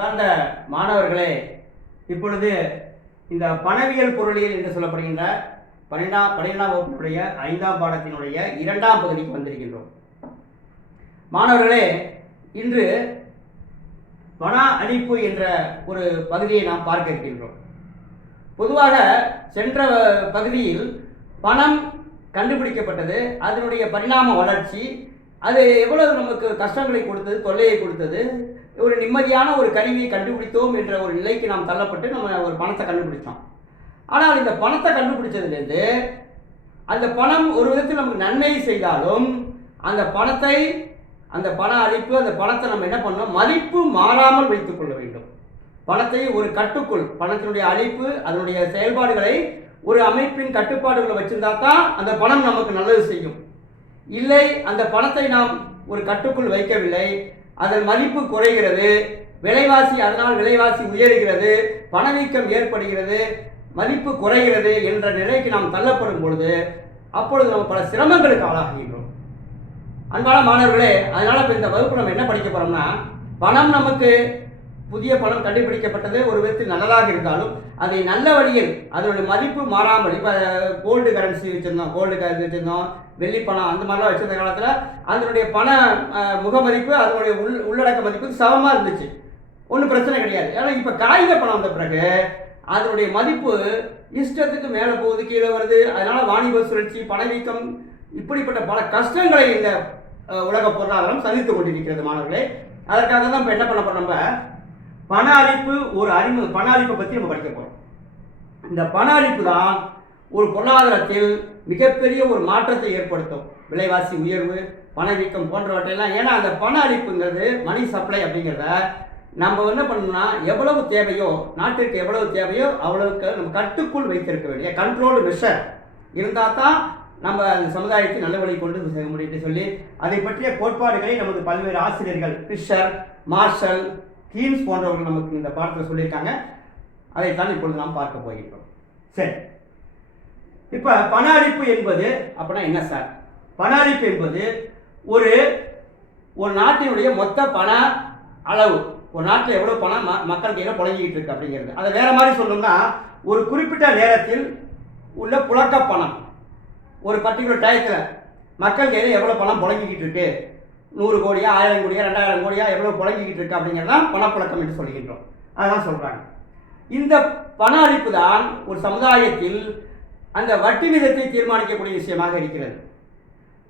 அன்பார்ந்த மாணவர்களே, இப்பொழுது இந்த பணவியல் பொருளியல் என்று சொல்லப்படுகின்ற 12ஆம் வகுப்பினுடைய 5ஆம் பாடத்தினுடைய 2ஆம் பகுதிக்கு வந்திருக்கின்றோம். மாணவர்களே, இன்று பண அளிப்பு என்ற ஒரு பகுதியை நாம் பார்க்க இருக்கின்றோம். பொதுவாக சென்ற பகுதியில் பணம் கண்டுபிடிக்கப்பட்டது, அதனுடைய பரிணாம வளர்ச்சி, அது எவ்வளவு நமக்கு கஷ்டங்களை கொடுத்தது, தொல்லையை கொடுத்தது, ஒரு நிம்மதியான ஒரு கருவியை கண்டுபிடித்தோம் என்ற ஒரு நிலைக்கு நாம் தள்ளப்பட்டு நம்ம ஒரு பணத்தை கண்டுபிடிச்சோம். ஆனால் இந்த பணத்தை கண்டுபிடிச்சதுலேருந்து அந்த பணம் ஒரு விதத்தில் நமக்கு நன்மை செய்தாலும் அந்த பணத்தை, அந்த பண அளிப்பு, அந்த பணத்தை நம்ம என்ன பண்ணோம், மதிப்பு மாறாமல் வைத்துக் கொள்ள வேண்டும். பணத்தை ஒரு கட்டுக்குள், பணத்தினுடைய அளிப்பு, அதனுடைய செயல்பாடுகளை ஒரு அமைப்பின் கட்டுப்பாடுகளை வச்சிருந்தா தான் அந்த பணம் நமக்கு நல்லது செய்யும். இல்லை, அந்த பணத்தை நாம் ஒரு கட்டுக்குள் வைக்கவில்லை, அதன் மதிப்பு குறைகிறது, விலைவாசி, அதனால் விலைவாசி உயர்கிறது, பணவீக்கம் ஏற்படுகிறது, மதிப்பு குறைகிறது என்ற நிலைக்கு நாம் தள்ளப்படும் பொழுது அப்பொழுது நம்ம பல சிரமங்களுக்கு ஆளாகின்றோம். அன்பான மாணவர்களே, அதனால இப்போ இந்த வகுப்பு நம்ம என்ன படிக்க போறோம்னா, பணம் நமக்கு புதிய பணம் கண்டுபிடிக்கப்பட்டது ஒரு விதத்தில் நல்லதாக இருந்தாலும் அதை நல்ல வழியில் அதனுடைய மதிப்பு மாறாமல், இப்போ கோல்டு கரன்சி வச்சுருந்தோம், கோல்டு கரன்சி வச்சுருந்தோம், வெள்ளி பணம் அந்த மாதிரிலாம் வச்சிருந்த காலத்தில் அதனுடைய பண முகமதிப்பு அதனுடைய உள்ளடக்க மதிப்புக்கு சமமாக இருந்துச்சு, ஒன்றும் பிரச்சனை கிடையாது. ஏன்னா இப்போ காகித பணம் வந்த பிறகு அதனுடைய மதிப்பு இஷ்டத்துக்கு மேலே போகுது, கீழே வருது. அதனால் வாணிப சுழற்சி, பணவீக்கம், இப்படிப்பட்ட பல கஷ்டங்களை இந்த உலக பொருளாதாரம் சந்தித்து கொண்டிருக்கிறது மாணவர்களே. அதற்காக தான் இப்போ என்ன பண்ண போகிறோம், நம்ம பண அளிப்பு ஒரு பண அளிப்பை பற்றி நம்ம படிக்க போகிறோம். இந்த பண அளிப்பு தான் ஒரு பொருளாதாரத்தில் மிகப்பெரிய ஒரு மாற்றத்தை ஏற்படுத்தும். விலைவாசி உயர்வு, பணவீக்கம் போன்றவற்றையெல்லாம். ஏன்னா அந்த பண அளிப்புங்கிறது, மணி சப்ளை அப்படிங்கிறத நம்ம என்ன பண்ணணும்னா, எவ்வளவு தேவையோ, நாட்டிற்கு எவ்வளவு தேவையோ அவ்வளவுக்கு நம்ம கட்டுக்குள் வைத்திருக்க வேண்டிய கண்ட்ரோல் மெஷர் இருந்தால் தான் நம்ம அந்த சமுதாயத்தை நல்ல வழி கொண்டு செல்ல முடியும் சொல்லி அதை பற்றிய கோட்பாடுகளை நமது பல்வேறு ஆசிரியர்கள், ஃபிஷர், மார்ஷல், கீன்ஸ் போன்றவர்கள் நமக்கு இந்த பாடத்தில் சொல்லியிருக்காங்க. அதைத்தான் இப்பொழுது நாம் பார்க்க போகிறோம். சரி, இப்போ பண அளிப்பு என்பது அப்படின்னா என்ன சார்? பண அளிப்பு என்பது ஒரு நாட்டினுடைய மொத்த பண அளவு, ஒரு நாட்டில் எவ்வளோ பணம் மக்கள் கையில் புழங்கிக்கிட்டு இருக்கு அப்படிங்கிறது. அதை வேற மாதிரி சொல்லணும்னா, ஒரு குறிப்பிட்ட நேரத்தில் உள்ள புழக்க பணம், ஒரு பர்டிகுலர் டயத்தில் மக்கள் கையில் எவ்வளோ பணம் புழங்கிக்கிட்டு இருக்கு, 100 கோடியா, 1000 கோடியா, 2000 கோடியா எவ்வளோ புழங்கிக்கிட்டு இருக்கு அப்படிங்கிறது தான் பணப்புழக்கம் என்று சொல்கின்றோம். அதான் சொல்கிறாங்க. இந்த பண அளிப்பு தான் ஒரு சமுதாயத்தில் அந்த வட்டி விதத்தை தீர்மானிக்கக்கூடிய விஷயமாக இருக்கிறது,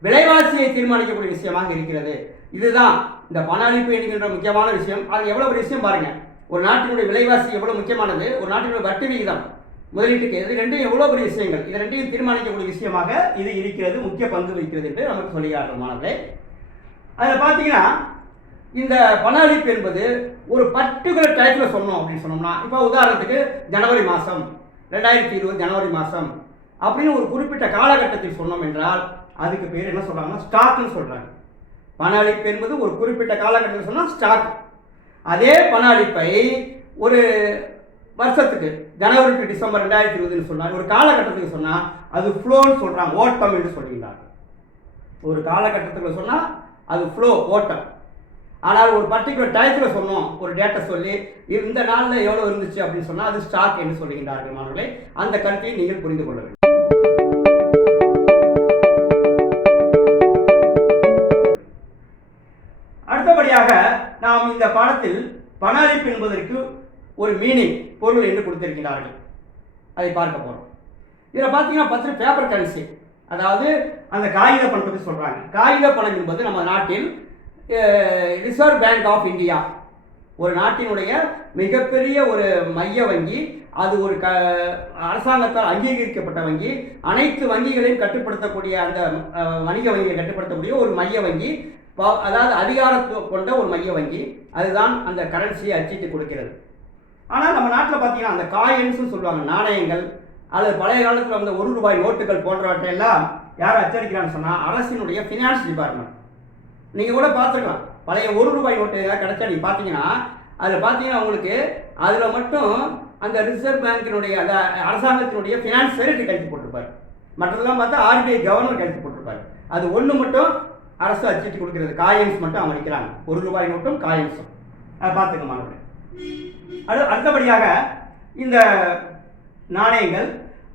விலைவாசியை தீர்மானிக்கக்கூடிய விஷயமாக இருக்கிறது. இதுதான் இந்த பண அளிப்பு என்கின்ற முக்கியமான விஷயம். அது எவ்வளோ ஒரு விஷயம் பாருங்க. ஒரு நாட்டினுடைய விலைவாசி எவ்வளோ முக்கியமானது, ஒரு நாட்டினுடைய வட்டி விகிதம், முதலீட்டுக்கு, இது ரெண்டும் எவ்வளோ பெரிய விஷயங்கள். இது ரெண்டையும் தீர்மானிக்கக்கூடிய விஷயமாக இது இருக்கிறது, முக்கிய பங்கு வகிக்கிறது என்று நமக்கு சொல்லுகிறார்கள் மாணவர்களே. அதில் பார்த்தீங்கன்னா, இந்த பண அளிப்பு என்பது ஒரு பர்டிகுலர் டயத்தில் சொன்னோம் அப்படின்னு சொன்னோம்னா, இப்போ உதாரணத்துக்கு ஜனவரி மாதம் 2020 ஜனவரி மாதம் அப்படின்னு ஒரு குறிப்பிட்ட காலகட்டத்தில் சொன்னோம் என்றால் அதுக்கு பேர் என்ன சொல்கிறாங்கன்னா, ஸ்டாக்னு சொல்கிறாங்க. பண அளிப்பு என்பது ஒரு குறிப்பிட்ட காலகட்டத்தில் சொன்னால் ஸ்டாக். அதே பண அளிப்பை ஒரு வருஷத்துக்கு, ஜனவரி டு டிசம்பர் 2020 சொன்னார், ஒரு காலகட்டத்துக்கு சொன்னால் அது ஃப்ளோன்னு சொல்கிறாங்க, ஓட்டம் என்று சொல்கிறாங்க. ஒரு காலகட்டத்துக்கு சொன்னால் அது ஃப்ளோ, ஓட்டம். ஆனால் ஒரு பர்டிகுலர் டயத்தில் சொன்னோம், ஒரு டேட்டா சொல்லி இந்த நாளில் எவ்வளோ இருந்துச்சு அப்படின்னு சொன்னால் அது ஸ்டாக் என்று சொல்கின்றார்கள் மாணவர்களே. அந்த கருத்தை நீங்கள் புரிந்து கொள்ள வேண்டும். அடுத்தபடியாக நாம் இந்த பாடத்தில் பண அளிப்பு என்பதற்கு ஒரு மீனிங், பொருள் என்று கொடுத்திருக்கிறார்கள். அதை பார்க்க போகிறோம். இதில் பார்த்தீங்கன்னா ஃபர்ஸ்ட் பேப்பர் கரன்சி, அதாவது அந்த காகித பணத்தை பற்றி சொல்கிறாங்க. காகித பணம் என்பது நம்ம நாட்டில் ரிசர்வ் பேங்க் ஆஃப் இந்தியா, ஒரு நாட்டினுடைய மிகப்பெரிய ஒரு மைய வங்கி. அது ஒரு அரசாங்கத்தால் அங்கீகரிக்கப்பட்ட வங்கி. அனைத்து வங்கிகளையும் கட்டுப்படுத்தக்கூடிய, அந்த வணிக வங்கியை கட்டுப்படுத்தக்கூடிய ஒரு மைய வங்கி, அதாவது அதிகாரத்துவம் கொண்ட ஒரு மைய வங்கி. அதுதான் அந்த கரன்சியை அச்சிட்டு கொடுக்கிறது. ஆனால் நம்ம நாட்டில் பார்த்தீங்கன்னா அந்த காயின்ஸ்னு சொல்லுவாங்க, நாணயங்கள், அல்லது பழைய காலத்தில் வந்த 1 ரூபாய் நோட்டுகள் போன்றவற்றையெல்லாம் யார் அச்சடிக்கிறான்னு சொன்னால் அரசினுடைய ஃபினான்ஸ் டிபார்ட்மெண்ட். நீங்கள் கூட பார்த்துருக்கலாம், பழைய 1 ரூபாய் நோட்டு ஏதாவது கிடைச்சா நீங்கள் பார்த்தீங்கன்னா அதில் பார்த்தீங்கன்னா உங்களுக்கு அதில் மட்டும் அந்த ரிசர்வ் பேங்கினுடைய, அந்த அரசாங்கத்தினுடைய ஃபினான்ஸ் செக்ரட்டரி கழித்து போட்டிருப்பார். மற்றதெல்லாம் பார்த்தா ஆர்பிஐ கவர்னர் கழித்து போட்டிருப்பார். அது ஒன்று மட்டும் அரசு அச்சிட்டு கொடுக்கிறது, காயின்ஸ் மட்டும் அவங்க அடிக்கிறாங்க, 1 ரூபாய் நோட்டும் காயின்ஸும். அதை பார்த்துக்க மாட்டேன். அடுத்தபடியாக இந்த நாணயங்கள்,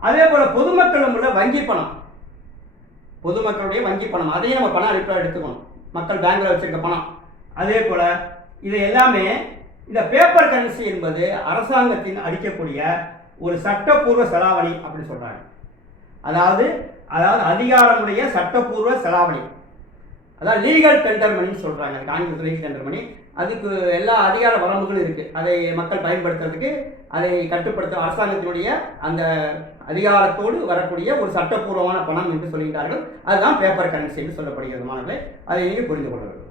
அதே போல் பொதுமக்களும் உள்ள வங்கி பணம், பொதுமக்களுடைய வங்கி பணம், அதையும் நம்ம பணம் அனுப்ப எடுத்துக்கணும். மக்கள் பேங்க்ல வச்சிருக்க பணம். அதே போல் இது எல்லாமே இந்த பேப்பர் கரன்சி என்பது அரசாங்கத்தின் அளிக்கக்கூடிய ஒரு சட்டப்பூர்வ செலாவணி அப்படின்னு சொல்றாங்க. அதாவது அதிகாரமுடைய சட்டப்பூர்வ செலாவணி, அதாவது லீகல் டெண்டர் மணின்னு சொல்றாங்க. ஆங்கிலத்தில் லீகல் டெண்டர் மணி. அதுக்கு எல்லா அதிகார வரம்புகளும் இருக்கு. அதை மக்கள் பயன்படுத்துறதுக்கு, அதை கட்டுப்படுத்த அரசாங்கத்தினுடைய அந்த அதிகாரத்தோடு வரக்கூடிய ஒரு சட்டப்பூர்வமான பணம் என்று சொல்கிறார்கள். அதுதான் பேப்பர் கரன்சி என்று சொல்லப்படுகிறது. மாணவர்களே, அதை நீங்கள் புரிந்து கொள்ள வேண்டும்.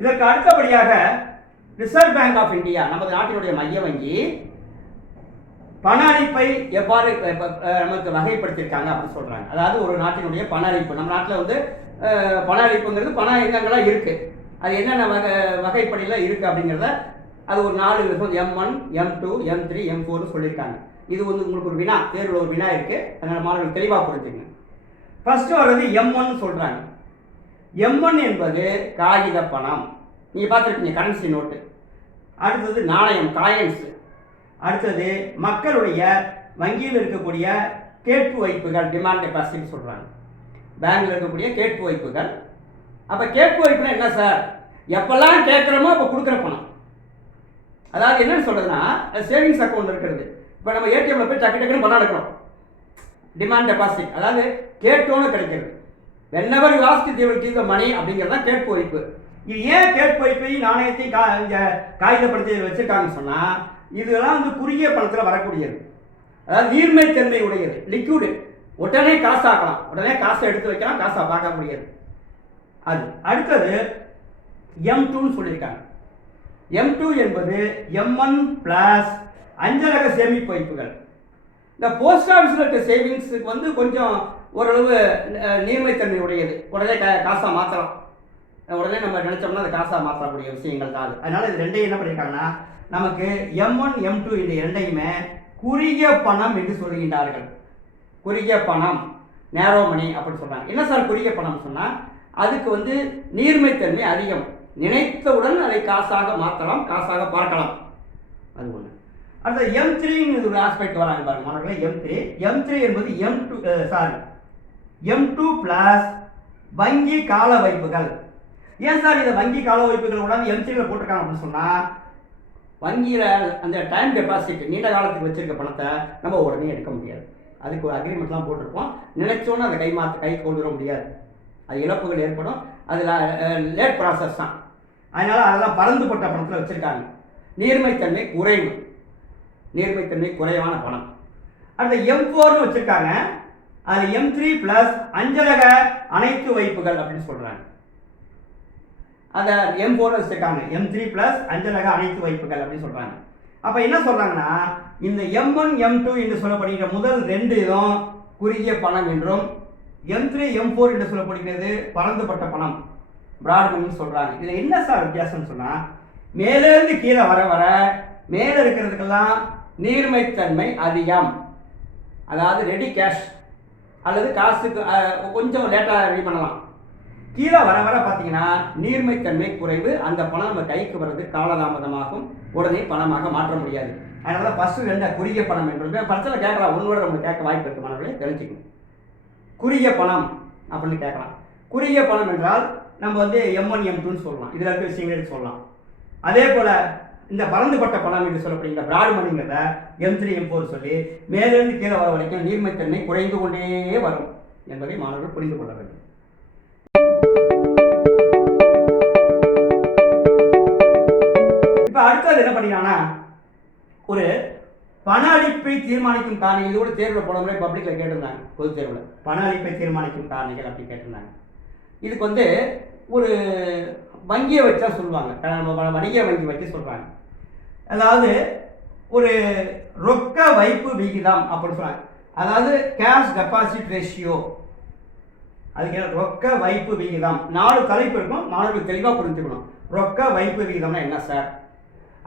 இதற்கு அடுத்தபடியாக ரிசர்வ் பேங்க் ஆஃப் இந்தியா, நமது நாட்டினுடைய மைய வங்கி, பண அளிப்பை எவ்வாறு நமக்கு வகைப்படுத்தியிருக்காங்க அப்படின்னு சொல்றாங்க. அதாவது ஒரு நாட்டினுடைய பண அளிப்பு, நம்ம நாட்டில் வந்து பண அளிப்புங்கிறது பணம் எங்கெங்கெல்லாம் இருக்கு, அது என்னென்ன வகைப்படியில் இருக்கு அப்படிங்கிறத அது ஒரு 4 M1, M2, M3, M4 சொல்லியிருக்காங்க. இது வந்து உங்களுக்கு ஒரு வினா, தேர்வில் ஒரு வினா இருக்கு. அதனால மாணவர்கள் தெளிவாக புரிஞ்சுங்க. ஃபர்ஸ்ட் வர்றது M1 சொல்றாங்க. M1 என்பது காகித பணம், நீங்க பார்த்துருக்கீங்க, கரன்சி நோட்டு. அடுத்தது நாணயம், காயின்ஸ். அடுத்தது மக்களுடைய வங்கியில் இருக்கக்கூடிய கேட்பு வைப்புகள், டிமாண்ட் டெபாசிட் சொல்றாங்க. பேங்க்ல இருக்கக்கூடிய கேட்பு வைப்புகள். அப்ப கேட்பு வைப்புனா என்ன சார்? எப்பெல்லாம் கேட்கிறோமோ அப்ப கொடுக்குற பணம். அதாவது என்னன்னு சொல்றதுன்னா, சேவிங்ஸ் அக்கௌண்ட் இருக்கிறது. இப்போ நம்ம ஏடிஎம்ல போய் டக்கு டக்குன்னு பணம் எடுக்கிறோம், டிமாண்ட் டெபாசிட். அதாவது கேட்டோன்னு கிடைக்கிறது. whenever you ask they will give the money அப்படிங்கிறது தான் கேட்பு வைப்பு. இது ஏன் கேட்பு வைப்பை நாணயத்தை காகிதப்படுத்தி வச்சிருக்காங்கன்னு சொன்னா, இதெல்லாம் வந்து குறுகிய பணத்தில் வரக்கூடியது. அதாவது நீர்மைத்தன்மை உடையது, லிக்விடு. உடனே காசாக்கலாம், உடனே காசை எடுத்து வைக்கலாம், காசை பார்க்க முடியாது. அது அடுத்தது M2 சொல்லியிருக்காங்க. M2 என்பது M1 பிளஸ் அஞ்சலக சேமிப்பு வைப்புகள். இந்த போஸ்ட் ஆஃபீஸில் இருக்க சேவிங்ஸுக்கு வந்து கொஞ்சம் ஓரளவு நீர்மைத்தன்மை உடையது, உடனே காசாக மாற்றலாம். உடனே நம்ம நினைச்சோம்னா அதை காசாக மாற்றக்கூடிய விஷயங்கள் தான் அது. அதனால இது ரெண்டையும் என்ன பண்ணியிருக்காங்கன்னா, நமக்கு M1, M2 இந்த இரண்டையுமே குறுகிய பணம் என்று சொல்கின்றார்கள். குறுகிய பணம், நேரோ மணி அப்படின்னு சொல்றாங்க. என்ன சார் குறுகிய பணம் சொன்னால், அதுக்கு வந்து நீர்மைத்தன்மை அதிகம், நினைத்தவுடன் அதை காசாக மாற்றலாம், காசாக பார்க்கலாம். அது ஒன்று. அடுத்த M3 ஒரு ஆஸ்பெக்ட் வராங்க பாருங்க மாணவர்களே. M3 என்பது M2 பிளஸ் வங்கி கால வைப்புகள். ஏன் சார் இதை வங்கி கால வைப்புகள் கூட M3ல போட்டிருக்காங்க அப்படின்னு சொன்னா, வங்கியில் அந்த டைம் டெபாசிட், நீண்ட காலத்துக்கு வச்சிருக்க பணத்தை நம்ம உடனே எடுக்க முடியாது. அதுக்கு ஒரு அக்ரிமெண்ட்லாம் போட்டிருப்போம். நினைச்சோன்னு அதை கை கொண்டு வர முடியாது, அது இழப்புகள் ஏற்படும். அதில் லேட் ப்ராசஸ் தான். அதனால அதெல்லாம் பறந்துபட்ட பணத்தில் வச்சிருக்காங்க. நீர்மைத்தன்மை குறைவு, நீர்மைத்தன்மை குறைவான பணம். அடுத்த M4 வச்சிருக்காங்க. அது M3 பிளஸ் அஞ்சலக அனைத்து வைப்புகள் அப்படின்னு சொல்றாங்க. அதை M4 வச்சிருக்காங்க. M3 பிளஸ் அஞ்சலக அனைத்து வைப்புகள் அப்படின்னு சொல்றாங்க. அப்ப என்ன சொல்றாங்கன்னா, இந்த M1, M2 என்று சொல்லப்படுகிற முதல் 2 இதும் குறுகிய பணம் என்றும், M3, M4 என்று சொல்லப்படுகிறது பறந்துபட்ட பணம், பிராட் மணி சொல்றாங்க. இதுல என்ன சார் வித்தியாசம் சொன்னா, மேலேருந்து கீழே வர வர மேலே இருக்கிறதுக்கெல்லாம் நீர்மைத்தன்மை அதிகம். அதாவது ரெடி கேஷ் அல்லது காசுக்கு கொஞ்சம் லேட்டாக ரெடி பண்ணலாம். கீழே வர வர பார்த்தீங்கன்னா நீர்மைத்தன்மை குறைவு, அந்த பணம் நம்ம கைக்கு வர்றது காலதாமதமாகும், உடனே பணமாக மாற்ற முடியாது. அதனால தான் ஃபர்ஸ்ட் 2 குறுகிய பணம் என்று பரிசில் கேட்கலாம். ஒன்றோட நம்ம கேட்க வாய்ப்பு இருக்கு மாணவர்களே, தெரிஞ்சுக்கணும். குறுகிய பணம் அப்படின்னு கேட்கலாம். குறுகிய பணம் என்றால் நம்ம வந்து M1, M2 சொல்லலாம், இதில் இருக்க விஷயங்கள் சொல்லலாம். அதே போல் இந்த பறந்துபட்ட பணம் என்று சொல்லப்படுகிற பிராட் மணிங்கிறத M3, M4 சொல்லி மேலிருந்து கீழே வர வரைக்கும் நீர்மைத்தன்மை குறைந்து கொண்டே வரும் என்பதை மாணவர்கள் புரிந்து கொள்ள வேண்டும். இப்போ அடுத்தது என்ன பண்ணிக்கிறாங்கன்னா, ஒரு பண அளிப்பை தீர்மானிக்கும் காரணிகள். இது கூட தேர்வில் போன முறை பப்ளிக்ல கேட்டிருந்தாங்க, பொது தேர்வில் பண அளிப்பை தீர்மானிக்கும் காரணிகள் அப்படி கேட்டிருந்தாங்க. இதுக்கு வந்து ஒரு வங்கியை வச்சா சொல்லுவாங்க, வணிக வங்கி வச்சு சொல்றாங்க. அதாவது ஒரு ரொக்க வைப்பு விகிதம் அப்படின்னு சொல்றாங்க. அதாவது கேஷ் டெபாசிட் ரேஷியோ, அதுக்கு ரொக்க வைப்பு விகிதம். 4 தலைப்பு இருக்கும், மாணவர்கள் தெளிவாக புரிஞ்சுக்கணும். ரொக்க வைப்பு விகிதம்னா என்ன சார்?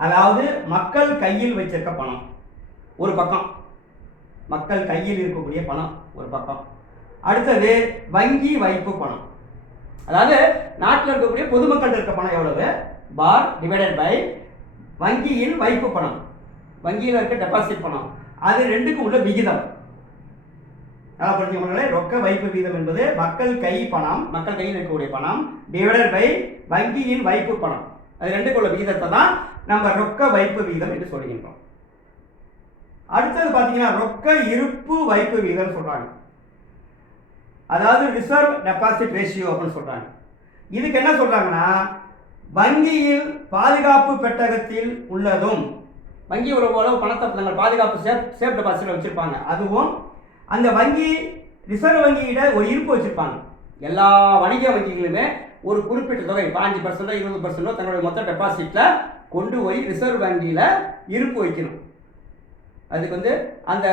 அதாவது மக்கள் கையில் வச்சிருக்க பணம் ஒரு பக்கம், மக்கள் கையில் இருக்கக்கூடிய பணம் ஒரு பக்கம். அடுத்தது வங்கி வைப்பு பணம். அதாவது நாட்டில் இருக்கக்கூடிய பொதுமக்கள் இருக்க பணம் எவ்வளவு, பார் டிவைடட் பை வங்கியில் வைப்பு பணம், வங்கியில் இருக்க டெபாசிட் பணம், அது ரெண்டுக்கும் உள்ள விகிதம். நல்லா புரிஞ்சுக்கோங்களே, ரொக்க வைப்பு வீதம் என்பது மக்கள் கையில் இருக்கக்கூடிய பணம் டிவைடட் பை வங்கியின் வைப்பு பணம், அது ரெண்டுக்கும் உள்ள விகிதத்தை தான் நம்ம ரொக்க வைப்பு வீதம் என்று சொல்கின்றோம். அடுத்தது பார்த்தீங்கன்னா ரொக்க இருப்பு வைப்பு வீதம் சொல்றாங்க, அதாவது ரிசர்வ் டெபாசிட் ரேஷியோ அப்படின்னு சொல்றாங்க. இதுக்கு என்ன சொல்றாங்கன்னா, வங்கியில் பாதுகாப்பு பெட்டகத்தில் உள்ளதும், வங்கி ஒரு அளவு பணத்தை தங்கள் பாதுகாப்பு சேஃப் டெபாசிட்ல வச்சிருப்பாங்க, அதுவும் அந்த வங்கி ரிசர்வ் வங்கியிட ஒரு இருப்பு வச்சிருப்பாங்க. எல்லா வணிக வங்கிகளுமே ஒரு குறிப்பிட்ட தொகை 5% 20% தங்களுடைய மொத்த டெபாசிட்ல கொண்டு போய் ரிசர்வ் வங்கியில இருப்பு வைக்கணும். அதுக்கு வந்து அந்த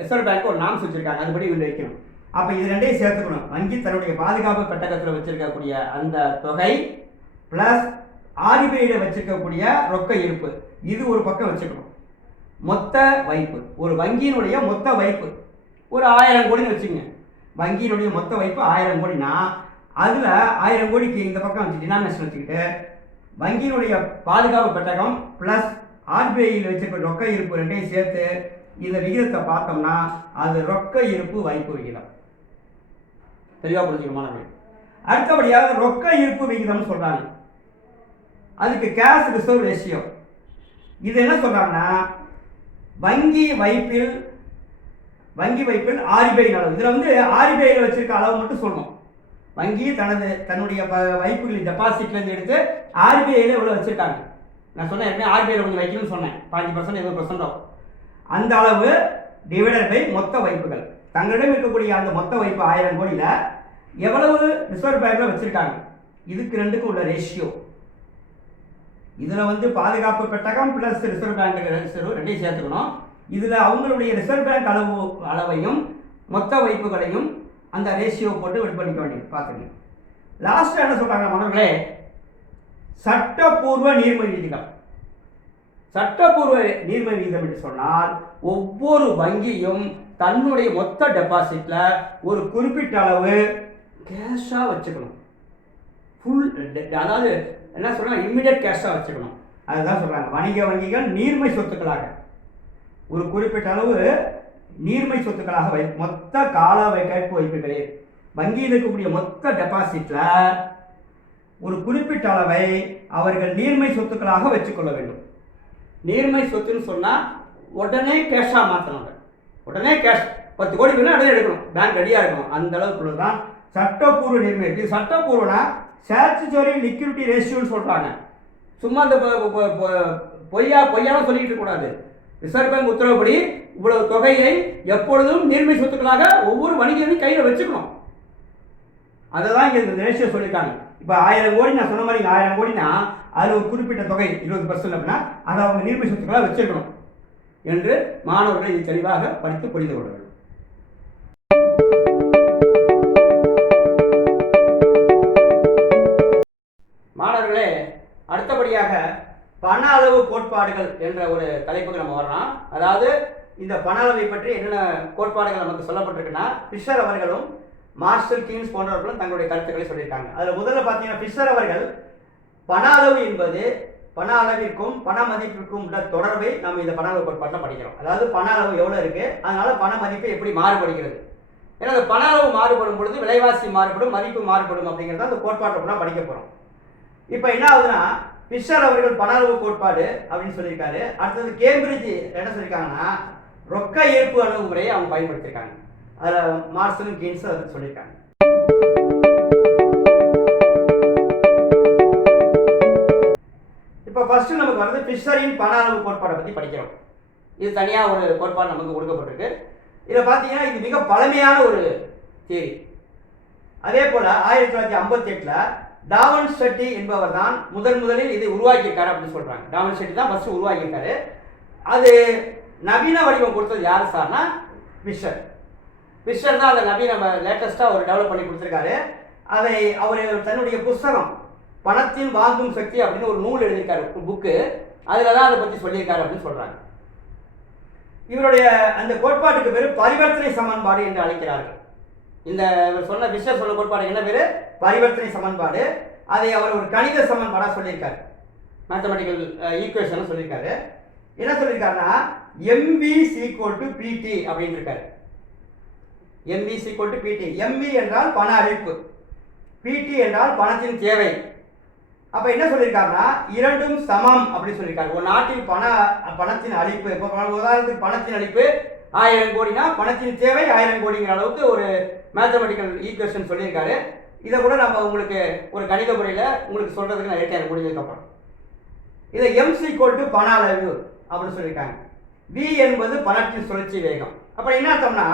ரிசர்வ் பேங்க் ஒரு நாம்ஸ் வச்சிருக்காங்க, அதுபடி இவங்க வைக்கணும். அப்போ இது ரெண்டையும் சேர்த்துக்கணும். வங்கி தன்னுடைய பாதுகாப்பு பெட்டகத்தில் வச்சிருக்கக்கூடிய அந்த தொகை பிளஸ் ஆர்பிஐயில் வச்சிருக்கக்கூடிய ரொக்க இருப்பு, இது ஒரு பக்கம் வச்சுக்கணும். மொத்த வைப்பு, ஒரு வங்கியினுடைய மொத்த வைப்பு ஒரு 1000 கோடின்னு வச்சுங்க. வங்கியினுடைய மொத்த வைப்பு 1000 கோடினா அதில் 1000 கோடிக்கு இந்த பக்கம் வச்சு டினாமினேஷன் வச்சுக்கிட்டு வங்கியினுடைய பாதுகாப்பு பெட்டகம் பிளஸ் ஆர்பிஐயில் வச்சிருக்க ரொக்க இருப்பு ரெண்டையும் சேர்த்து இந்த விகிதத்தை பார்த்தோம்னா அது ரொக்க இருப்பு வைப்பு விகிதம். தெளிவாக புரிஞ்சுக்கணும். அடுத்தபடியாக ரொக்க இருப்பு விகிதம் சொல்றாங்க, அதுக்கு கேஷ் ரிசர்வ் ரேஷியோ. இது என்ன சொல்றாங்கன்னா, வங்கி வைப்பில் ஆர்பிஐ அளவு, இதில் வந்து ஆர்பிஐயில் வச்சிருக்க அளவு மட்டும் சொல்லணும். வங்கி தன்னுடைய வைப்புகளின் டெபாசிட்லேருந்து எடுத்து ஆர்பிஐயில் எவ்வளோ வச்சிருக்காங்க, நான் சொன்னேன் ஏற்கனவே ஆர்பிஐயில் கொஞ்சம் வைக்கணும்னு சொன்னேன், 5% 20% அந்த அளவு டிவைடட் பை மொத்த வைப்புகள். தங்களிடம் இருக்கக்கூடிய அந்த மொத்த வைப்பு 1000 கோடியில் எவ்வளவு ரிசர்வ் பேங்க்ல வச்சிருக்காங்க, இதுக்கு ரெண்டுக்கும் உள்ள ரேஷியோ. இதில் வந்து பாதுகாப்பு பெட்டகம் பிளஸ் ரிசர்வ் பேங்க் ரெண்டையும் சேர்த்துக்கணும். இதில் அவங்களுடைய ரிசர்வ் பேங்க் அளவையும் மொத்த வைப்புகளையும் அந்த ரேஷியோ போட்டு வெட் பண்ணிக்க வேண்டியது பார்த்துங்க. லாஸ்ட் என்ன சொல்றாங்க மாணவர்களே, சட்டப்பூர்வ நீர்மை விகிதம். சட்டப்பூர்வ நீர்மை விகிதம் என்று சொன்னால் ஒவ்வொரு வங்கியும் தன்னுடைய மொத்த டெபாசிட்ல ஒரு குறிப்பிட்ட அளவு கேஷா வச்சுக்கணும். ஃபுல், அதாவது என்ன சொல்றாங்க, இம்மிடியட் கேஷா வச்சுக்கணும். அதுதான் சொல்றாங்க வணிக வங்கிகள் நீர்மை சொத்துக்களாக ஒரு குறிப்பிட்ட அளவு நீர்மை சொத்துக்களாக மொத்த கால கேட்பு வைப்புகளே வங்கியில் இருக்கக்கூடிய மொத்த டெபாசிட்ல ஒரு குறிப்பிட்ட அளவை அவர்கள் நீர்மை சொத்துக்களாக வச்சுக்கொள்ள வேண்டும். நீர்மை சொத்துன்னு சொன்னா உடனே கேஷா மாற்றணும், உடனே கேஷ் 10 கோடி வேணும் உடனே எடுக்கணும், பேங்க் ரெடியா இருக்கணும், அந்த அளவுக்கு தான் சட்டப்பூர்வ நீர்மை. இது சட்டப்பூர்வனா ஸ்டாச்சுட்டரி லிக்விடிட்டி ரேஷியோன்னு சொல்றாங்க. சும்மா இந்த பொய்யான சொல்லிட்டு கூடாது. ரிசர்வ் பேங்க் உத்தரவுப்படி இவ்வளவு தொகையை எப்பொழுதும் நீர்மை சொத்துக்களாக ஒவ்வொரு வணிகமும் கையில் வச்சுக்கணும். அதை தான் இங்கே இந்த ரேஷியோ சொல்லியிருக்காங்க. இப்போ 1000 கோடி நான் சொன்ன மாதிரி 1000 கோடினா அது ஒரு குறிப்பிட்ட தொகை 20% அப்படின்னா அதை அவங்க நீர்மை சொத்துக்களாக வச்சிருக்கணும் என்று மாணவர்கள் இதை தெளிவாக படித்து புரிந்து கொள்ள வேண்டும். மாணவர்களே, அடுத்தபடியாக பண அளவு கோட்பாடுகள் என்ற ஒரு தலைப்புக்கு நம்ம வர்றோம். அதாவது இந்த பண அளவை பற்றி என்னென்ன கோட்பாடுகள் நமக்கு சொல்லப்பட்டிருக்குன்னா, ஃபிஷர் அவர்களும் மார்ஷல் கீன்ஸ் போன்றவர்களும் தங்களுடைய கருத்துக்களை சொல்லியிருக்காங்க. அதில் முதல்ல பார்த்தீங்கன்னா ஃபிஷர் அவர்கள் பண அளவு என்பது பண அளவிற்கும் பண மதிப்பிற்கும் உள்ள தொடர்பை நம்ம இந்த பண அளவு கோட்பாட்டில் படிக்கிறோம். அதாவது பண அளவு எவ்வளோ இருக்கு, அதனால பண மதிப்பு எப்படி மாறுபடுகிறது. ஏன்னா அந்த பண அளவு மாறுபடும் பொழுது விலைவாசி மாறுபடும், மதிப்பு மாறுபடும் அப்படிங்கிறத அந்த கோட்பாட்டை படிக்க போகிறோம். இப்போ என்ன ஆகுதுன்னா, ஃபிஷர் அவர்கள் பண அளவு கோட்பாடு அப்படின்னு சொல்லியிருக்காரு. அடுத்தது கேம்பிரிட்ஜ் என்ன சொல்லியிருக்காங்கன்னா ரொக்க ஏற்பு அணுகுமுறையை அவங்க பயன்படுத்தியிருக்காங்க. அதில் மார்ஷலும் கீன்ஸும் அதை சொல்லியிருக்காங்க. இப்போ ஃபர்ஸ்ட் நமக்கு வந்து ஃபிஷரின் பண அளவு கோட்பாடை பற்றி படிக்கிறோம். இது தனியாக ஒரு கோட்பாடு நமக்கு கொடுக்கப்பட்டிருக்கு. இதில் பார்த்தீங்கன்னா இது மிக பழமையான ஒரு தியரி. அதே போல் 1958 டாவன் ஷெட்டி என்பவர் தான் முதலில் இதை உருவாக்கியிருக்காரு அப்படின்னு சொல்றாங்க. டாவன் ஷெட்டி தான் ஃபர்ஸ்ட் உருவாக்கியிருக்காரு. அது நவீன வடிவம் கொடுத்தது யாரு சார்னா ஃபிஷர் தான் அந்த நவீன லேட்டஸ்டாக ஒரு டெவலப் பண்ணி கொடுத்துருக்காரு. அதை அவர் தன்னுடைய புஸ்தகம் பணத்தின் வாங்கும் சக்தி அப்படின்னு ஒரு நூல் எழுதியிருக்காரு, புக்கு. அதில் தான் அதை பற்றி சொல்லியிருக்காரு அப்படின்னு சொல்றாங்க. இவருடைய அந்த கோட்பாட்டுக்கு பேர் பரிவர்த்தனை சமன்பாடு என்று அழைக்கிறார்கள். இந்த சொன்ன ஃபிஷர் சொன்ன கோட்பாடு என்ன பேர்? பரிவர்த்தனை சமன்பாடு. அதை அவர் ஒரு கணித சமன்பாடாக சொல்லியிருக்காரு, மேத்தமெட்டிக்கல் ஈக்குவேஷன் சொல்லியிருக்காரு. என்ன சொல்லியிருக்காருன்னா MV = PT அப்படின்னு இருக்காரு. MV = PT. MV என்றால் பண அளிப்பு, PT என்றால் பணத்தின் தேவை. அப்ப என்ன சொல்லியிருக்காருன்னா இரண்டும் சமம் அப்படி சொல்லியிருக்காரு. ஒரு நாட்டில் பணத்தின் அளிப்பு, இப்போ உதாரணத்துக்கு பணத்தின் அளிப்பு 1000 கோடினா பணத்தின் தேவை 1000 கோடிங்கிற அளவுக்கு ஒரு மேத்தமெட்டிக்கல் ஈக்குவேஷன் சொல்லியிருக்காரு. இதை கூட நம்ம உங்களுக்கு ஒரு கணித முறையில் உங்களுக்கு சொல்றதுக்கு நான் இருக்கேன் முடிஞ்சதுக்கப்புறம். இதை M = பண அளவு அப்படின்னு சொல்லியிருக்காங்க. V என்பது பணத்தின் சுழற்சி வேகம். அப்புறம் என்ன அர்த்தம்னா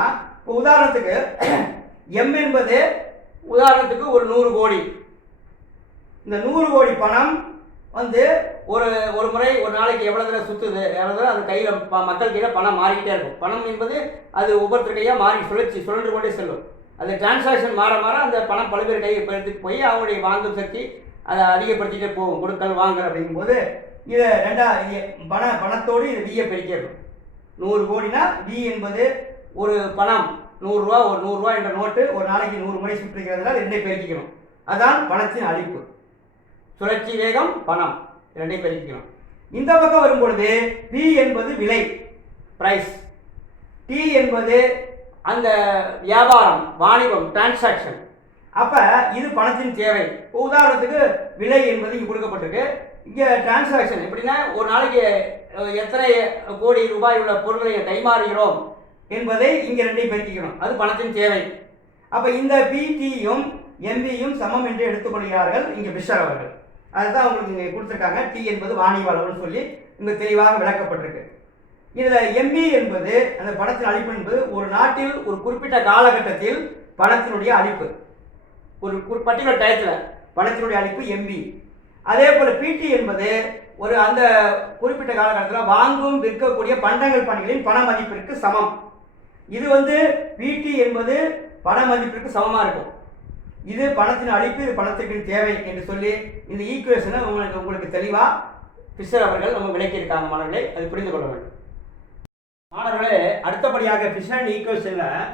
உதாரணத்துக்கு M என்பது உதாரணத்துக்கு ஒரு 100 கோடி. இந்த 100 கோடி பணம் வந்து ஒரு முறை ஒரு நாளைக்கு எவ்வளோ தடவை சுற்றுது, எவ்வளோ தடவை அது கையில் மக்கள் கையில் பணம் மாறிக்கிட்டே இருக்கும். பணம் என்பது அது ஒவ்வொருத்தர் கையாக மாறி சுழன்று கொண்டே செல்லும். அது டிரான்சாக்ஷன் மாற அந்த பணம் பல்வேறு கையை எடுத்துட்டு போய் அவங்களுடைய வாங்கும் சக்தி அதை அதிகப்படுத்திகிட்டே போகும். கொடுக்கல் வாங்கல் அப்படிங்கும்போது இதை பணத்தோடு இது வியை பெருக்கிடணும். 100 கோடினா வி என்பது ஒரு பணம் 100 ரூபா, ஒரு 100 ரூபா என்ற நோட்டு ஒரு நாளைக்கு 100 முறை சுற்றுகிறதுனால 2ஐ பெருக்கிக்கணும். அதுதான் பணத்தின் அளிப்பு. சுழற்சி வேகம், பணம் 2ஐ பெருக்கிக்கணும். இந்த பக்கம் வரும்பொழுது P என்பது விலை, பிரைஸ். T என்பது அந்த வியாபாரம், வாணிபம், டிரான்சாக்ஷன். அப்ப இது பணத்தின் தேவை. உதாரணத்துக்கு விலை என்பது இங்கே கொடுக்கப்பட்டிருக்கு. இங்கே டிரான்சாக்ஷன் எப்படின்னா ஒரு நாளைக்கு எத்தனை கோடி ரூபாய் உள்ள பொருட்களை கைமாறுகிறோம் என்பதை இங்கே 2ஐ பெருக்கிக்கணும். அது பணத்தின் தேவை. அப்ப இந்த PTயும் MVயும் சமம் என்று எடுத்துக்கொள்கிறார்கள் இங்கே பிஷர் அவர்கள். அதுதான் உங்களுக்கு இங்கே கொடுத்துருக்காங்க. T என்பது வாணிப அளவுன்னு சொல்லி இங்கே தெளிவாக விளக்கப்பட்டிருக்கு. இதில் MV என்பது அந்த பணத்தின் அளிப்பு என்பது ஒரு நாட்டில் ஒரு குறிப்பிட்ட காலகட்டத்தில் பணத்தினுடைய அளிப்பு, ஒரு பர்டிகுலர் டயத்தில் பணத்தினுடைய அளிப்பு MV. அதே போல் PT என்பது ஒரு அந்த குறிப்பிட்ட காலகட்டத்தில் வாங்கும் விற்கக்கூடிய பண்டங்கள் பணிகளின் பண மதிப்பிற்கு சமம். இது வந்து PT என்பது பண மதிப்பிற்கு சமமாக இருக்கும். இது பணத்தின் அளிப்பு, இது பணத்திற்கு தேவை என்று சொல்லி இந்த ஈக்குவேஷனை உங்களுக்கு தெளிவாக ஃபிஷர் அவர்கள் நம்ம விளக்கியிருக்காங்க. மாணவர்களே, அது புரிந்து கொள்ள வேண்டும். மாணவர்களே, அடுத்தபடியாக ஃபிஷர் ஈக்குவேஷனில்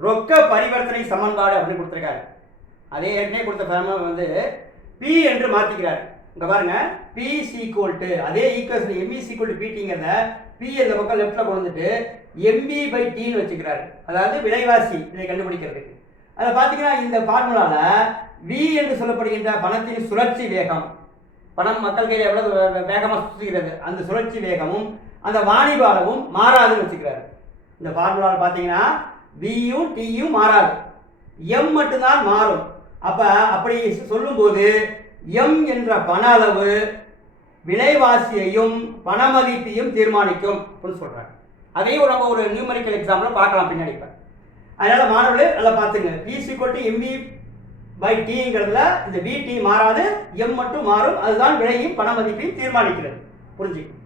ரொக்க பரிவர்த்தனை சமன்பாடு அப்படின்னு கொடுத்துருக்காரு. அதே ஏற்கனவே கொடுத்த ஃபார்முலா வந்து P என்று மாற்றிக்கிறார். இங்கே பாருங்க, P = அதே ஈக்குவேஷன் ME = PTங்கிறத P இந்த பக்கம் லெஃப்டில் கொண்டு வந்துட்டு MB/Tன்னு வச்சுக்கிறாரு. அதாவது விலைவாசி இதை கண்டுபிடிக்கிறதுக்கு. அதை பார்த்தீங்கன்னா இந்த ஃபார்முலாவில் V என்று சொல்லப்படுகின்ற பணத்தின் சுழற்சி வேகம், பணம் மக்கள் கையில் எவ்வளவு வேகமாக சுற்றுகிறது அந்த சுழற்சி வேகமும் அந்த வாணிப அளவும் மாறாதுன்னு வச்சுக்கிறாரு. இந்த ஃபார்முலாவில் பார்த்தீங்கன்னா Vயும் Tயும் மாறாது, M மட்டும்தான் மாறும். அப்படி சொல்லும்போது M என்ற பண அளவு விலைவாசியையும் பண மதிப்பையும் தீர்மானிக்கும் அப்படின்னு சொல்றாங்க. அதையும் நம்ம ஒரு நியூமரிக்கல் எக்ஸாம்பிள் பார்க்கலாம் பின்னாடி. அதனால மாணவர்களே நல்லா பார்த்துங்க. P = MV/Tங்கிறதுல இந்த VT மாறாது, M மட்டும் மாறும். அதுதான் விலையும் பண மதிப்பையும் தீர்மானிக்கிறது. புரிஞ்சுக்கணும்.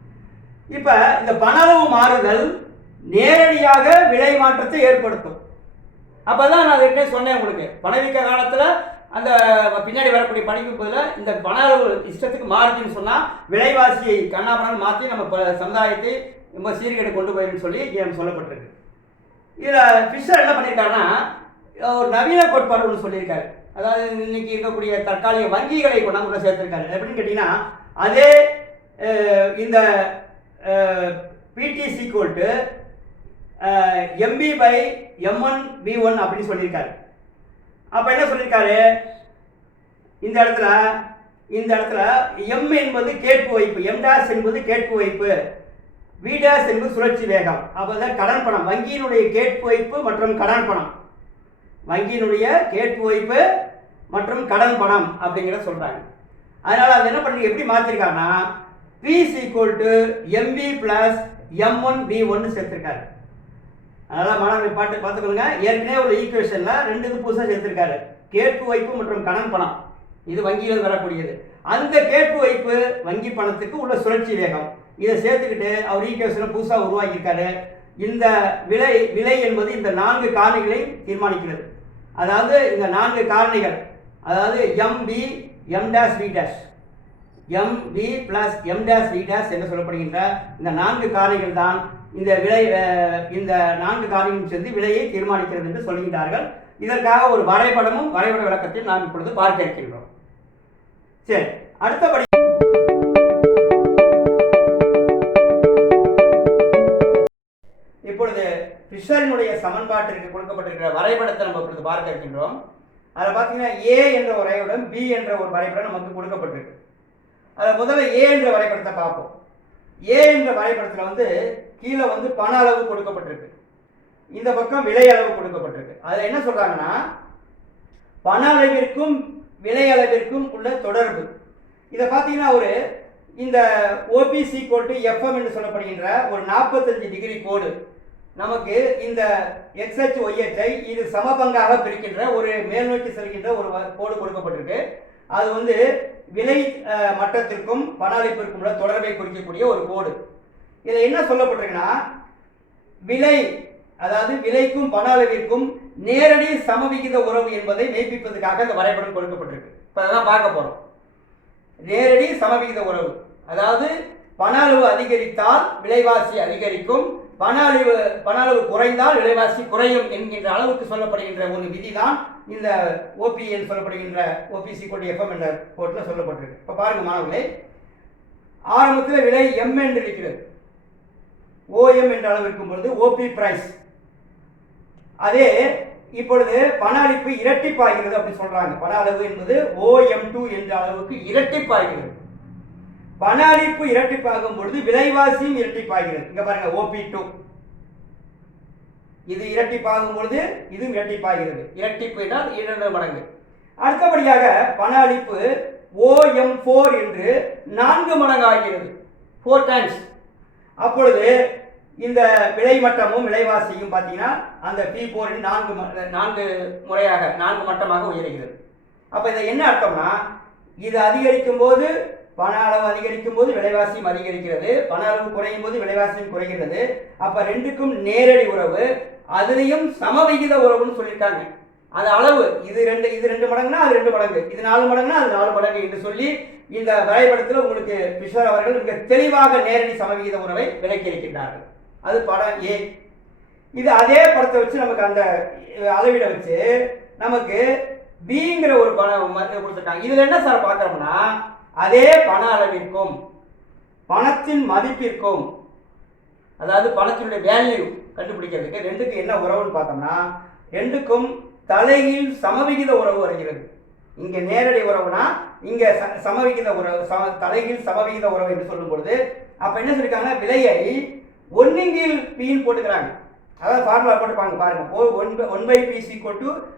இப்ப இந்த பண அளவு மாறுதல் நேரடியாக விலை மாற்றத்தை ஏற்படுத்தும். அப்பதான் நான் ஏற்கனவே சொன்னேன் உங்களுக்கு, பணவீக்க காலத்துல அந்த பின்னாடி வரக்கூடிய படிப்புல இந்த பண அளவு இஷ்டத்துக்கு மாறுதுன்னு சொன்னா விலைவாசியை கண்ணாபண்ணான்னு மாற்றி நம்ம சமுதாயத்தை ரொம்ப சீர்கேடு கொண்டு போயிருன்னு சொல்லி சொல்லப்பட்டிருக்கு. இதில் ஃபிஷர் என்ன பண்ணியிருக்காருன்னா ஒரு நவீன கோட்பாடு ஒன்று சொல்லியிருக்காரு. அதாவது இன்னைக்கு இருக்கக்கூடிய தற்காலிக வங்கிகளை கொண்டாந்து உள்ள சேர்த்திருக்காரு. எப்படின்னு கேட்டீங்கன்னா அதே இந்த PT = MB/M1V1 அப்படின்னு சொல்லியிருக்காரு. அப்ப என்ன சொல்லியிருக்காரு, இந்த இடத்துல M என்பது கேட்பு வைப்பு, M' என்பது கேட்பு வைப்பு, V' என்பது சுழற்சி வேகம். அப்பதான் கடன் பணம், வங்கியினுடைய கேட்பு வைப்பு மற்றும் கடன் பணம், வங்கியினுடைய கேட்பு வைப்பு மற்றும் கடன் பணம் அப்படிங்கிறத சொல்றாங்க. அதனால அது என்ன பண்ணி எப்படி மாத்திருக்காங்கன்னா P = MV+M1V1 சேர்த்திருக்காரு. அதனால மாணவர்கள் பார்த்துக்கொள்ளுங்க. ஏற்கனவே ஒரு ஈக்குவேஷன்ல 2 இது புதுசாக சேர்த்திருக்காரு. கேட்பு வைப்பு மற்றும் கடன் பணம், இது வங்கியில் வரக்கூடியது. அந்த கேட்பு வைப்பு வங்கி பணத்துக்கு உள்ள சுழற்சி வேகம், இதை சேர்த்துக்கிட்டு அவர் ஈக்குவேஷனை புதுசாக உருவாக்கியிருக்காரு. இந்த விலை என்பது இந்த 4 காரணிகளையும் தீர்மானிக்கிறது. அதாவது இந்த 4 காரணிகள், அதாவது MB, M', V', MB + M', V' என்று சொல்லப்படுகின்ற இந்த 4 காரணிகள் தான் இந்த 4 காரணிகளும் சேர்ந்து விலையை தீர்மானிக்கிறது என்று சொல்கின்றார்கள். இதற்காக ஒரு வரைபடமும் வரைபட விளக்கத்தையும் நாம் இப்பொழுது பார்க்க இருக்கின்றோம். சரி, அடுத்தபடி இப்பொழுது ஃபிஷரினுடைய சமன்பாட்டிற்கு கொடுக்கப்பட்டிருக்கிற வரைபடத்தை நம்ம இப்பொழுது பார்க்க இருக்கின்றோம். அதில் பார்த்தீங்கன்னா ஏ என்ற வரைபடம், பி என்ற ஒரு வரைபடம் நமக்கு கொடுக்கப்பட்டிருக்கு. அதில் முதல்ல ஏ என்ற வரைபடத்தை பார்ப்போம். ஏ என்ற வரைபடத்தில் வந்து கீழே வந்து பண அளவு கொடுக்கப்பட்டிருக்கு, இந்த பக்கம் விலை அளவு கொடுக்கப்பட்டிருக்கு. அதில் என்ன சொல்றாங்கன்னா, பண அளவிற்கும் விலை அளவிற்கும் உள்ள தொடர்பு. இதை பார்த்தீங்கன்னா ஒரு இந்த ஓபிசி கோட்டு எஃப்எம் என்று சொல்லப்படுகின்ற ஒரு 45 டிகிரி கோடு நமக்கு இந்த எக்ஸ்ஹெச் ஒய்ஹெச்ஐ இது சமபங்காக பிரிக்கின்ற ஒரு மேல்நோக்கி செல்கின்ற ஒரு கோடு கொடுக்கப்பட்டிருக்கு. அது வந்து விலை மட்டத்திற்கும் பண அளிப்பிற்கும் உள்ள தொடர்பை குறிக்கக்கூடிய ஒரு கோடு. இதில் என்ன சொல்லப்பட்டிருக்குன்னா, விலை அதாவது விலைக்கும் பண அளவிற்கும் நேரடி சமவிகித உறவு என்பதை மெய்ப்பிப்பதற்காக இந்த வரைபடம் கொடுக்கப்பட்டிருக்கு. இப்போ அதான் பார்க்க போறோம். நேரடி சமவிகித உறவு, அதாவது பண அளவு அதிகரித்தால் விலைவாசி அதிகரிக்கும், பண அளவு குறைந்தால் விலைவாசி குறையும் என்கின்ற அளவுக்கு சொல்லப்படுகின்ற ஒரு விதிதான் இந்த ஓபி என்று சொல்லப்படுகின்ற ஓபிசி கோட் எஃப்எம் என்ற கோட்டில் சொல்லப்பட்டிருக்கு. இப்போ பாருங்க மாணவர்களே, ஆரம்பத்தில் விலை எம் என்று இருக்கிறது, ஓஎம் என்ற அளவு இருக்கும் பொழுது ஓபி பிரைஸ். அதே இப்பொழுது பண அளிப்பு இரட்டிப்பாகிறது அப்படி சொல்றாங்க. பண அளவு என்பது OM2 என்ற அளவுக்கு இரட்டிப்பாகிறது. பண அளிப்பு இரட்டிப்பாகும் பொழுது விலைவாசியும் இரட்டிப்பாகிறது. இங்க பாருங்க OP2, இது இரட்டிப்பாகும் பொழுது இதுவும் இரட்டிப்பாகிறது. இரட்டிப்பு என்றால் 2 மடங்கு. அடுத்தபடியாக பண அளிப்பு OM4 என்று 4 மடங்கு ஆகிறது, 4 டைம்ஸ். அப்பொழுது இந்த விலை மட்டமும் விலைவாசியும் பார்த்தீங்கன்னா அந்த P4 4 முறையாக 4 மட்டமாக உயர்கிறது. அப்போ இதை என்ன அர்த்தம்னா, இது அதிகரிக்கும் போது பண அளவு அதிகரிக்கும் போது விலைவாசியும் அதிகரிக்கிறது, பண அளவு குறையும் போது விலைவாசியும் குறைகிறது. அப்போ ரெண்டுக்கும் நேரடி உறவு, அதுலேயும் சமவிகித உறவுன்னு சொல்லியிருக்காங்க. அது அளவு இது 2 மடங்குனா அது 2 மடங்கு, இது 4 மடங்குனா அது 4 மடங்கு என்று சொல்லி இந்த வரைபடத்தில் உங்களுக்கு பிஷர் அவர்கள் மிக தெளிவாக நேரடி சமவிகித உறவை விளக்கி இருக்கின்றார்கள். அது படம் ஏ. இது அதே படத்தை வச்சு நமக்கு அந்த அளவீடை வச்சு நமக்கு பிங்கிற ஒரு பணம் கொடுத்துருக்காங்க. இதுல என்ன சார் பார்க்கறோம்னா, அதே பண அளவிற்கும் பணத்தின் மதிப்பிற்கும், அதாவது பணத்தினுடைய வேல்யூ கண்டுபிடிக்கிறதுக்கு ரெண்டுக்கு என்ன உறவுன்னு பார்த்தோம்னா, ரெண்டுக்கும் தலைகீழ் சமவிகித உறவு வருகிறது. இங்க நேரடி உறவுனா இங்க சமவிகித உறவு, தலைகீழ் சமவிகித உறவு என்று சொல்லும் பொழுது அப்ப என்ன சொல்லிருக்காங்க, விலையை 1/P போட்டுக்கிறாங்க. அதாவது ஃபார்முலா போட்டுப்பாங்க பாருங்க, 1/P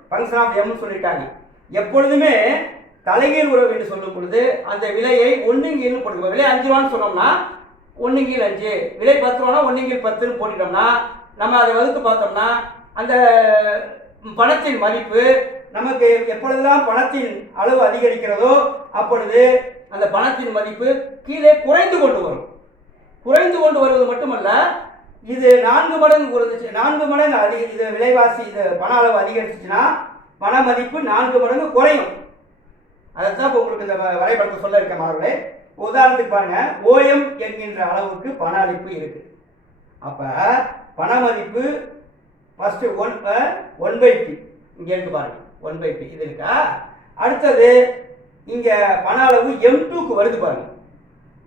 ஃபங்க்ஷன் ஆஃப் M சொல்லியிருக்காங்க. எப்பொழுதுமே தலைகீழ் உறவு என்று சொல்லும் பொழுது அந்த விலையை 1/P போட்டுக்கோங்க. விலை 5 ரூபான்னு சொன்னோம்னா 1/5, விலை 10 ரூபானா 1/10 போட்டுட்டோம்னா நம்ம அதை வகுத்து பார்த்தோம்னா அந்த பணத்தின் மதிப்பு நமக்கு எப்பொழுதெல்லாம் பணத்தின் அளவு அதிகரிக்கிறதோ அப்பொழுது அந்த பணத்தின் மதிப்பு கீழே குறைந்து கொண்டு வரும். குறைந்து கொண்டு வருவது மட்டுமல்ல, இது 4 மடங்கு குறைஞ்சிச்சு, 4 மடங்கு இது விலைவாசி, இது பண அளவு அதிகரிச்சுச்சுன்னா பண மதிப்பு 4 மடங்கு குறையும். அதைத்தான் இப்போ உங்களுக்கு இந்த வரைபடத்தை சொல்ல இருக்க மாணவர்களே. உதாரணத்துக்கு பாருங்க, OM என்கின்ற அளவுக்கு பண அளிப்பு இருக்கு. அப்ப பண மதிப்பு ஃபர்ஸ்ட் 1/P இங்க இருக்கு பாருங்க, 1/P இது இருக்கா. அடுத்தது இங்க பண அளவு M2க்கு வருது பாருங்க,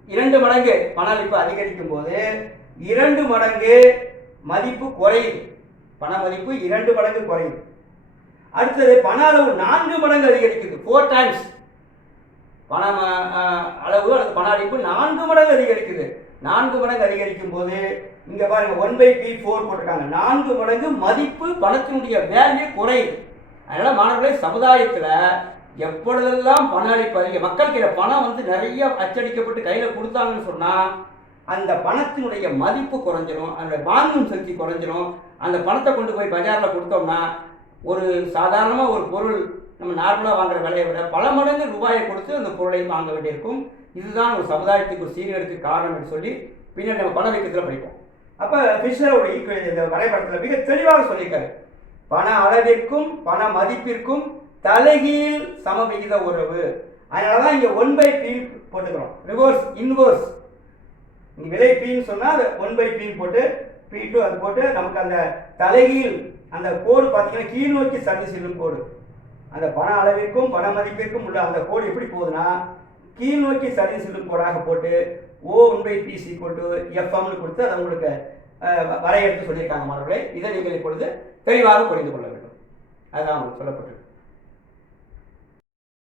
2 மடங்கு பண அளிப்பு அதிகரிக்கும் போது 2 மடங்கு மதிப்பு குறையுது, பண மதிப்பு 2 மடங்கு குறையுது. அடுத்தது பண அளவு 4 மடங்கு அதிகரிக்குது, 4 டைம்ஸ். பண அளவு அல்லது பண அளிப்பு 4 மடங்கு அதிகரிக்குது. 4 மடங்கு அதிகரிக்கும் போது இங்க பாருங்க 1/P4 போட்டிருக்காங்க, 4 மடங்கு மதிப்பு பணத்தினுடைய வேல்யூ குறையுது. அதனால மாணவர்களே, சமுதாயத்துல எப்பொழுதெல்லாம் பண அளிப்பு அதிக மக்கள் கையில பணம் வந்து நிறைய அச்சடிக்கப்பட்டு கையில கொடுத்தாங்கன்னு சொன்னா அந்த பணத்தினுடைய மதிப்பு குறைஞ்சிரும், அந்த வாங்கும் சக்தி குறைஞ்சிரும். அந்த பணத்தை கொண்டு போய் பஜார்ல கொடுத்தோம்னா ஒரு சாதாரணமாக ஒரு பொருள் நம்ம நார்மலாக வாங்குற விலையை விட பல மடங்கு ரூபாயை கொடுத்து அந்த பொருளை வாங்க வேண்டியிருக்கும். இதுதான் ஒரு சமுதாயத்துக்கு ஒரு சீர்கேடுக்கு காரணம் என்று சொல்லி பின்னாடி நம்ம பணவீக்கத்தில் படிப்போம். அப்போ ஃபிஷரோட இந்த வரைபடத்தில் மிக தெளிவாக சொல்லியிருக்காரு, பண அளவிற்கும் பண மதிப்பிற்கும் தலைகீழ் சமவிகித உறவு. அதனால தான் இங்கே 1/P போட்டுக்கிறோம், ரிவர்ஸ் இன்வர்ஸ். இங்கே விலை Pன்னு சொன்னால் அது 1/P போட்டு P2 அது போட்டு நமக்கு அந்த தலைகீழ் அந்த கோடு பார்த்தீங்கன்னா கீழ் நோக்கி சரிந்து செல்லும் கோடு. அந்த பண அளவிற்கும் பண மதிப்பிற்கும் உள்ள அந்த கோடு எப்படி போகுதுன்னா கீழ் நோக்கி சரிந்து செல்லும் கோடாக போட்டு O1/P FMனு கொடுத்து அதை உங்களுக்கு வரையறுத்து சொல்லியிருக்காங்க மாணவர்களே. இதை நீங்கள் இப்பொழுது தெளிவாக புரிந்து கொள்ள வேண்டும். அதுதான் உங்களுக்கு சொல்லப்பட்டிருக்கு.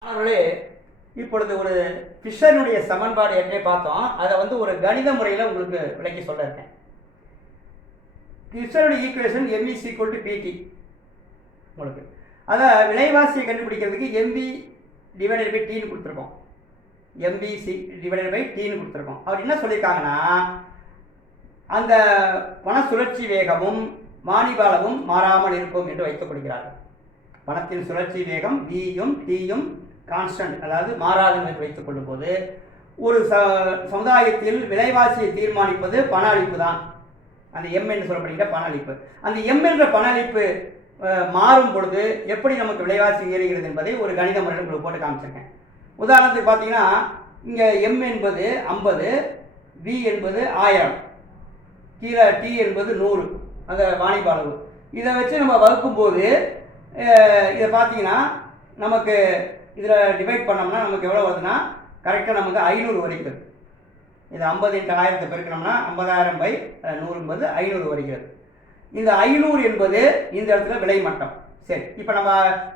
மாணவர்களே, இப்பொழுது ஒரு ஃபிஷருடைய சமன்பாடு ஏற்கனவே பார்த்தோம். அதை ஒரு கணித முறையில் உங்களுக்கு விளக்கி சொல்ல இருக்கேன். ஃபிஷருடைய ஈக்குவேஷன் M = PT. உங்களுக்கு அதை விலைவாசியை கண்டுபிடிக்கிறதுக்கு MV/Tன்னு கொடுத்துருக்கோம். MV/Tன்னு கொடுத்துருக்கோம். அவர் என்ன சொல்லியிருக்காங்கன்னா அந்த பண சுழற்சி வேகமும் மானிபாலமும் மாறாமல் இருக்கும் என்று வைத்துக் கொள்கிறார்கள். பணத்தின் சுழற்சி வேகம் Vயும் Tயும் கான்ஸ்டன்ட், அதாவது மாறாது என்று வைத்துக் கொள்ளும் போது ஒரு சமுதாயத்தில் விலைவாசியை தீர்மானிப்பது பண அளிப்பு தான். அந்த M என்று சொல்லப்படுகிற பண அளிப்பு. அந்த M என்ற பண அளிப்பு மாறும் பொழுது எப்படி நமக்கு விலைவாசி ஏறுகிறது என்பதை ஒரு கணித முறையில் உங்களுக்கு போட்டு காமிச்சிருக்கேன். உதாரணத்துக்கு பார்த்தீங்கன்னா இங்கே M என்பது 50, V என்பது 1000, கீழே T என்பது 100, அந்த வாணிப அளவு. இதை வச்சு நம்ம வகுக்கும்போது இதை பார்த்தீங்கன்னா நமக்கு இதில் டிவைட் பண்ணோம்னா நமக்கு எவ்வளோ வருதுன்னா கரெக்டாக நமக்கு 500 வருகிறது. இது 50 × 1000 பெருக்கணும்னா 50,000/100 என்பது 500 வருகிறது. இந்த 500 என்பது இந்த இடத்துல விலை மட்டம். சரி, இப்போ நம்ம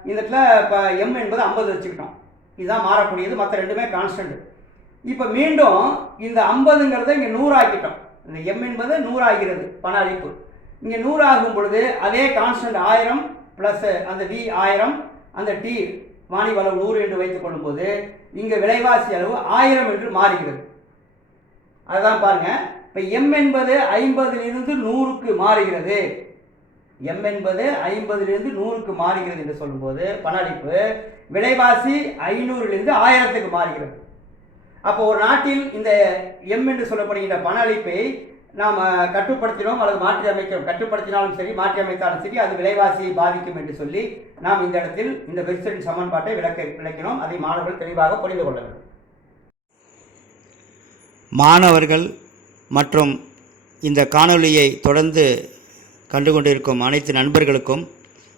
இந்த இடத்துல இப்போ M என்பது 50 வச்சுக்கிட்டோம். இதுதான் மாறக்கூடியது, மற்ற ரெண்டுமே கான்ஸ்டன்ட். இப்போ மீண்டும் இந்த 50ங்கிறத இங்கே 100 ஆக்கிட்டோம். இந்த M என்பது 100 ஆகிறது பண அளிப்பு. இங்கே 100 ஆகும் பொழுது அதே கான்ஸ்டன்ட் 1000 ப்ளஸ் அந்த V 1000, அந்த T வாணிப அளவு 100 என்று வைத்துக் கொள்ளும்போது இங்கே விலைவாசி அளவு 1000 என்று மாறுகிறது. அதுதான் பாருங்க. இப்போ M என்பது 50லிருந்து 100க்கு மாறுகிறது. M என்பது 50லிருந்து 100க்கு மாறுகிறது என்று சொல்லும்போது பண அளிப்பு விலைவாசி 500லிருந்து 1000க்கு மாறுகிறது. அப்போ ஒரு நாட்டில் இந்த M என்று சொல்லப்படுகின்ற பண அளிப்பை நாம் கட்டுப்படுத்தினோம் அல்லது மாற்றி அமைக்கிறோம். கட்டுப்படுத்தினாலும் சரி, மாற்றி அமைத்தாலும் சரி, அது விலைவாசியை பாதிக்கும் என்று சொல்லி நாம் இந்த இடத்தில் இந்த வெர்சன் சமன்பாட்டை விளக்கினோம். அதை மாணவர்கள் தெளிவாக புரிந்து கொள்ள வேண்டும். மாணவர்கள் மற்றும் இந்த காணொளியை தொடர்ந்து கண்டுகொண்டிருக்கும் அனைத்து நண்பர்களுக்கும்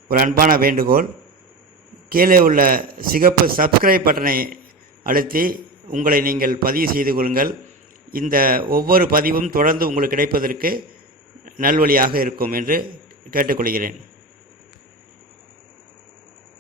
ஒரு அன்பான வேண்டுகோள். கீழே உள்ள சிகப்பு சப்ஸ்கிரைப் பட்டனை அழுத்தி உங்களை நீங்கள் பதிவு செய்து கொள்ளுங்கள். இந்த ஒவ்வொரு பதிவும் தொடர்ந்து உங்களுக்கு கிடைப்பதற்கு நல்வழியாக இருக்கும் என்று கேட்டுக்கொள்கிறேன்.